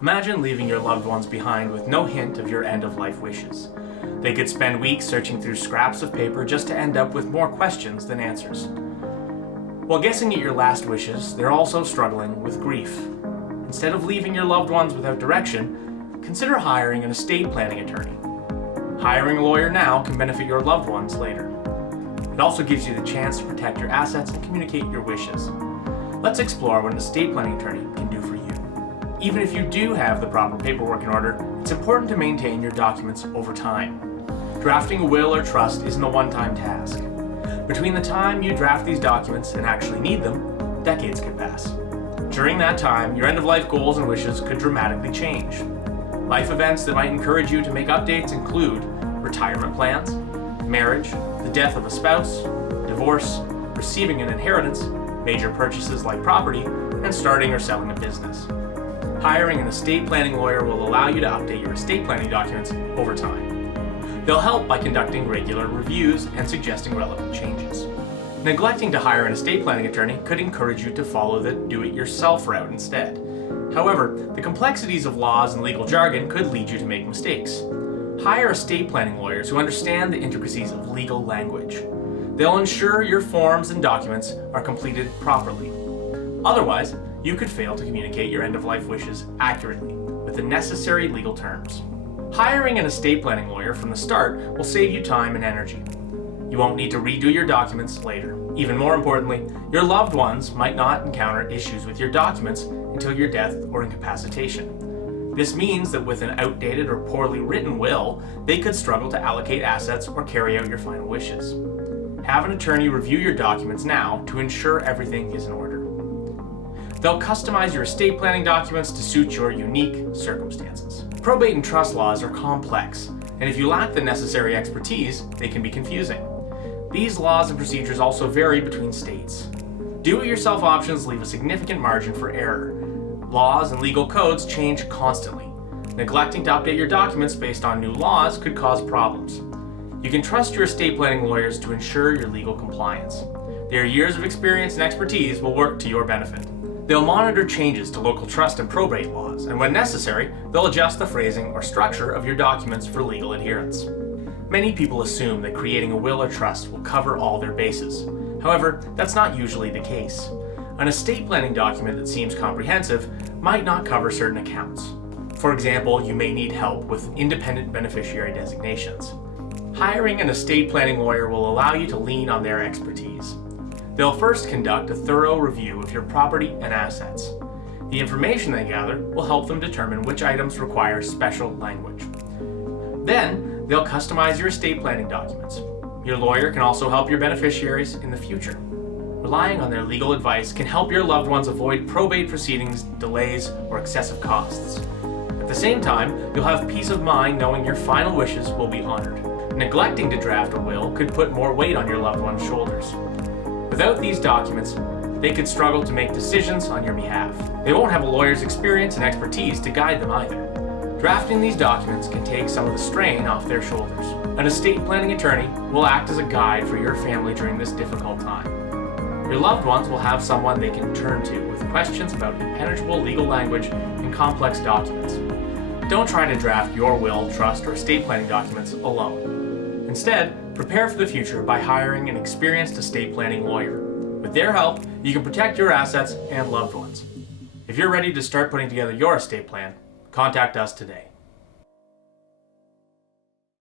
Imagine leaving your loved ones behind with no hint of your end-of-life wishes. They could spend weeks searching through scraps of paper just to end up with more questions than answers. While guessing at your last wishes, they're also struggling with grief. Instead of leaving your loved ones without direction, consider hiring an estate planning attorney. Hiring a lawyer now can benefit your loved ones later. It also gives you the chance to protect your assets and communicate your wishes. Let's explore what an estate planning attorney can do for you. Even if you do have the proper paperwork in order, it's important to maintain your documents over time. Drafting a will or trust isn't a one-time task. Between the time you draft these documents and actually need them, decades could pass. During that time, your end-of-life goals and wishes could dramatically change. Life events that might encourage you to make updates include retirement plans, marriage, the death of a spouse, divorce, receiving an inheritance, major purchases like property, and starting or selling a business. Hiring an estate planning lawyer will allow you to update your estate planning documents over time. They'll help by conducting regular reviews and suggesting relevant changes. Neglecting to hire an estate planning attorney could encourage you to follow the do-it-yourself route instead. However, the complexities of laws and legal jargon could lead you to make mistakes. Hire estate planning lawyers who understand the intricacies of legal language. They'll ensure your forms and documents are completed properly. Otherwise, you could fail to communicate your end-of-life wishes accurately with the necessary legal terms. Hiring an estate planning lawyer from the start will save you time and energy. You won't need to redo your documents later. Even more importantly, your loved ones might not encounter issues with your documents until your death or incapacitation. This means that with an outdated or poorly written will, they could struggle to allocate assets or carry out your final wishes. Have an attorney review your documents now to ensure everything is in order. They'll customize your estate planning documents to suit your unique circumstances. Probate and trust laws are complex, and if you lack the necessary expertise, they can be confusing. These laws and procedures also vary between states. Do-it-yourself options leave a significant margin for error. Laws and legal codes change constantly. Neglecting to update your documents based on new laws could cause problems. You can trust your estate planning lawyers to ensure your legal compliance. Their years of experience and expertise will work to your benefit. They'll monitor changes to local trust and probate laws, and when necessary, they'll adjust the phrasing or structure of your documents for legal adherence. Many people assume that creating a will or trust will cover all their bases. However, that's not usually the case. An estate planning document that seems comprehensive might not cover certain accounts. For example, you may need help with independent beneficiary designations. Hiring an estate planning lawyer will allow you to lean on their expertise. They'll first conduct a thorough review of your property and assets. The information they gather will help them determine which items require special language. Then, they'll customize your estate planning documents. Your lawyer can also help your beneficiaries in the future. Relying on their legal advice can help your loved ones avoid probate proceedings, delays, or excessive costs. At the same time, you'll have peace of mind knowing your final wishes will be honored. Neglecting to draft a will could put more weight on your loved one's shoulders. Without these documents, they could struggle to make decisions on your behalf. They won't have a lawyer's experience and expertise to guide them either. Drafting these documents can take some of the strain off their shoulders. An estate planning attorney will act as a guide for your family during this difficult time. Your loved ones will have someone they can turn to with questions about impenetrable legal language and complex documents. Don't try to draft your will, trust, or estate planning documents alone. Instead, prepare for the future by hiring an experienced estate planning lawyer. With their help, you can protect your assets and loved ones. If you're ready to start putting together your estate plan, contact us today.